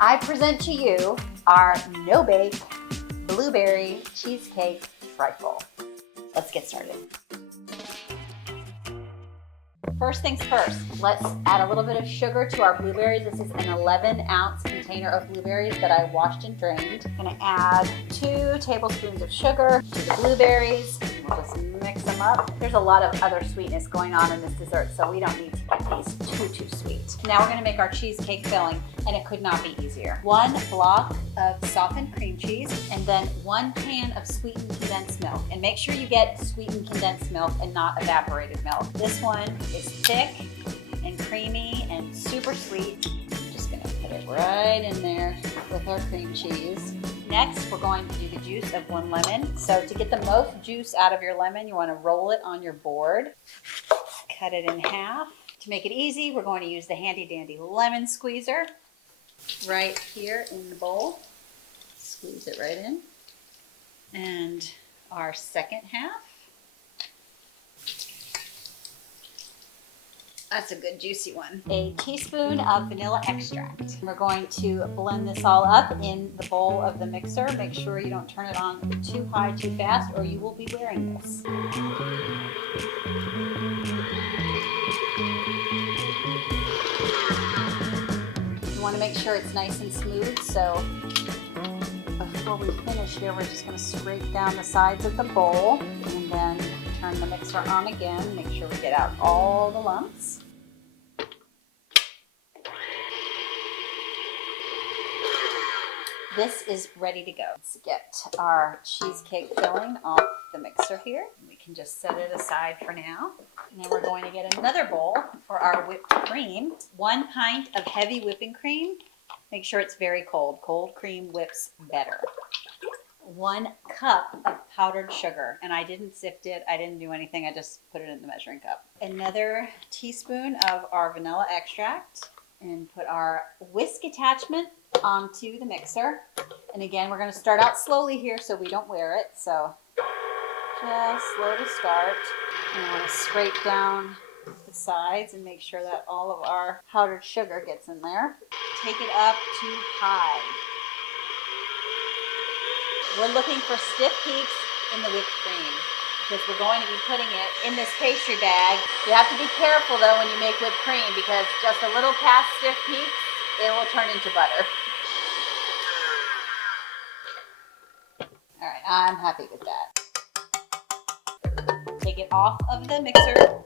I present to you our no-bake blueberry cheesecake trifle. Let's get started. First things first, let's add a little bit of sugar to our blueberries. This is an 11-ounce container of blueberries that I washed and drained. I'm gonna add 2 tablespoons of sugar to the blueberries. We'll just mix them up. There's a lot of other sweetness going on in this dessert, so we don't need to get these too sweet. Now we're gonna make our cheesecake filling, and it could not be easier. 1 block of softened cream cheese, and then 1 can of sweetened condensed milk. And make sure you get sweetened condensed milk and not evaporated milk. This one is thick and creamy and super sweet. I'm just gonna put it right in there with our cream cheese. Next, we're going to do the juice of 1 lemon. So to get the most juice out of your lemon, you wanna roll it on your board. Cut it in half. To make it easy, we're going to use the handy dandy lemon squeezer right here in the bowl. Squeeze it right in. And our second half. That's a good juicy one. A teaspoon of vanilla extract. We're going to blend this all up in the bowl of the mixer. Make sure you don't turn it on too high, too fast, or you will be wearing this. You want to make sure it's nice and smooth, so before we finish here, we're just going to scrape down the sides of the bowl and then turn the mixer on again. Make sure we get out all the lumps. This is ready to go. Let's get our cheesecake filling off the mixer here. We can just set it aside for now. And then we're going to get another bowl for our whipped cream. 1 pint of heavy whipping cream. Make sure it's very cold. Cold cream whips better. 1 cup of powdered sugar, and I didn't sift it, I didn't do anything, I just put it in the measuring cup. Another teaspoon of our vanilla extract, and put our whisk attachment onto the mixer. And again, we're going to start out slowly here so we don't wear it, so just slow to start. And I want to scrape down the sides and make sure that all of our powdered sugar gets in there. Take it up to high. We're looking for stiff peaks in the whipped cream because we're going to be putting it in this pastry bag. You have to be careful though when you make whipped cream because just a little past stiff peaks, it will turn into butter. All right, I'm happy with that. Take it off of the mixer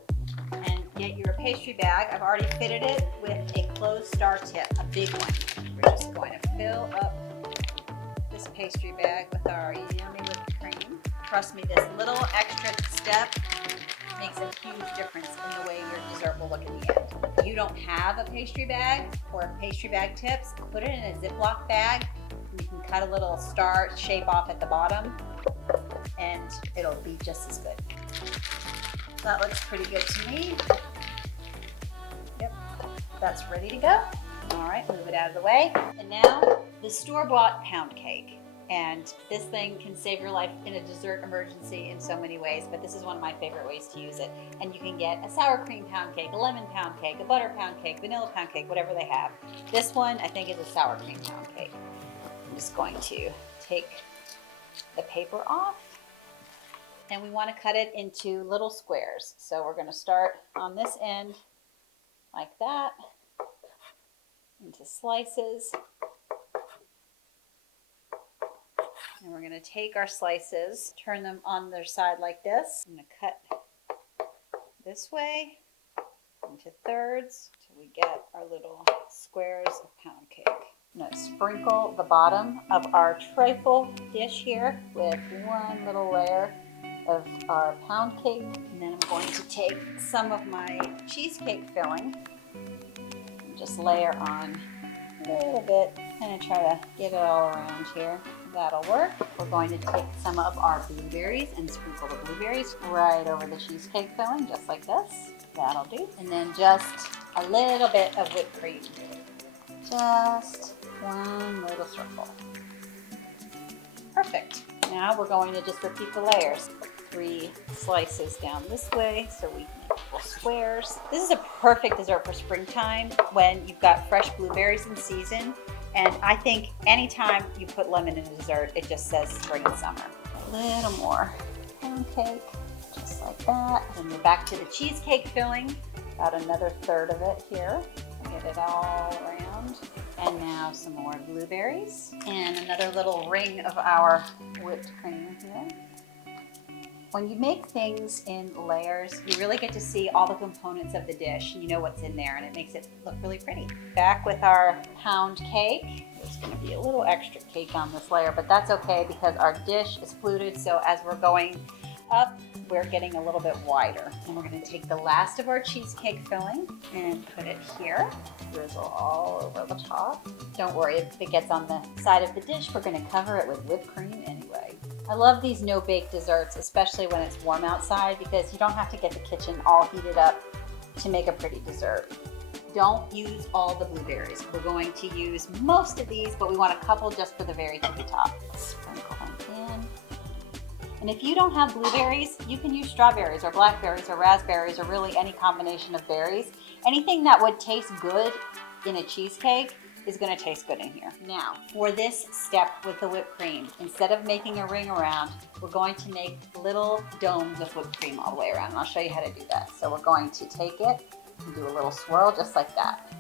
and get your pastry bag. I've already fitted it with a closed star tip, a big one. We're just going to fill up this pastry bag with our yummy whipped cream. Trust me, this little extra step makes a huge difference in the way your dessert will look in the end. If you don't have a pastry bag or pastry bag tips, put it in a Ziploc bag. You can cut a little star shape off at the bottom and it'll be just as good. That looks pretty good to me. Yep, that's ready to go. All right, move it out of the way. And now the store-bought pound cake. And this thing can save your life in a dessert emergency in so many ways, but this is one of my favorite ways to use it. And you can get a sour cream pound cake, a lemon pound cake, a butter pound cake, vanilla pound cake, whatever they have. This one, I think, is a sour cream pound cake. I'm just going to take the paper off. And we want to cut it into little squares. So we're going to start on this end like that, into slices. And we're going to take our slices, turn them on their side like this. I'm going to cut this way into thirds till we get our little squares of pound cake. I'm going to sprinkle the bottom of our trifle dish here with 1 little layer of our pound cake. And then I'm going to take some of my cheesecake filling and just layer on a little bit. Kind of try to get it all around here. That'll work. We're going to take some of our blueberries and sprinkle the blueberries right over the cheesecake filling, just like this. That'll do. And then just a little bit of whipped cream. Just 1 little circle. Perfect. Now we're going to just repeat the layers. 3 slices down this way so we can make little squares. This is a perfect dessert for springtime when you've got fresh blueberries in season And I think anytime you put lemon in a dessert, it just says spring and summer. A little more pound cake, just like that. And we're back to the cheesecake filling. About another third of it here. Get it all around. And now some more blueberries. And another little ring of our whipped cream here. When you make things in layers, you really get to see all the components of the dish. You know what's in there, and it makes it look really pretty. Back with our pound cake. There's gonna be a little extra cake on this layer, but that's okay because our dish is fluted, so as we're going up, we're getting a little bit wider. And we're gonna take the last of our cheesecake filling and put it here. Drizzle all over the top. Don't worry, if it gets on the side of the dish, we're gonna cover it with whipped cream anyway. I love these no-bake desserts, especially when it's warm outside, because you don't have to get the kitchen all heated up to make a pretty dessert. Don't use all the blueberries. We're going to use most of these, but we want a couple just for the very tippy top. Sprinkle them in. And if you don't have blueberries, you can use strawberries or blackberries or raspberries or really any combination of berries. Anything that would taste good in a cheesecake is going to taste good in here. Now, for this step with the whipped cream, instead of making a ring around, we're going to make little domes of whipped cream all the way around. And I'll show you how to do that. So we're going to take it and do a little swirl just like that.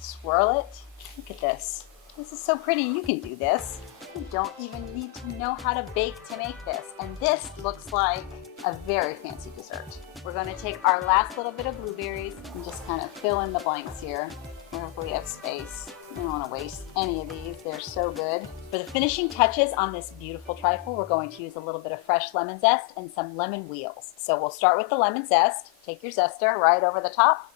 Swirl it. Look at this. This is so pretty. You can do this. You don't even need to know how to bake to make this. And this looks like a very fancy dessert. We're going to take our last little bit of blueberries and just kind of fill in the blanks here. Wherever we have space. We don't want to waste any of these. They're so good. For the finishing touches on this beautiful trifle, we're going to use a little bit of fresh lemon zest and some lemon wheels. So we'll start with the lemon zest. Take your zester right over the top.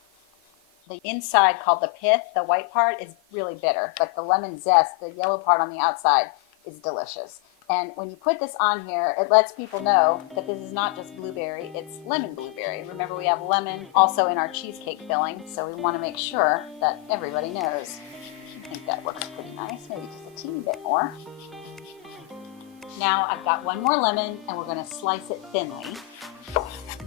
The inside, called the pith, the white part, is really bitter, but the lemon zest, the yellow part on the outside, is delicious. And when you put this on here, it lets people know that this is not just blueberry, it's lemon blueberry. Remember, we have lemon also in our cheesecake filling, so we want to make sure that everybody knows. I think that looks pretty nice, maybe just a teeny bit more. Now I've got one more lemon, and we're going to slice it thinly.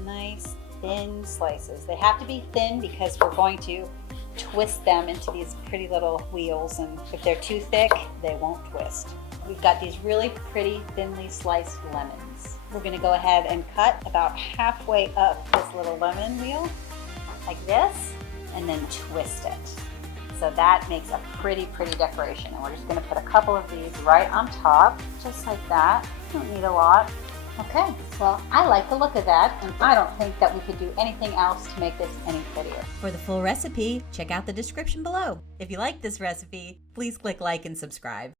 Nice thin slices. They have to be thin because we're going to twist them into these pretty little wheels, and if they're too thick, they won't twist. We've got these really pretty thinly sliced lemons. We're going to go ahead and cut about halfway up this little lemon wheel, like this, and then twist it. So that makes a pretty decoration. And we're just going to put a couple of these right on top, just like that. Don't need a lot. Okay, well, I like the look of that, and I don't think that we could do anything else to make this any prettier. For the full recipe, check out the description below. If you like this recipe, please click like and subscribe.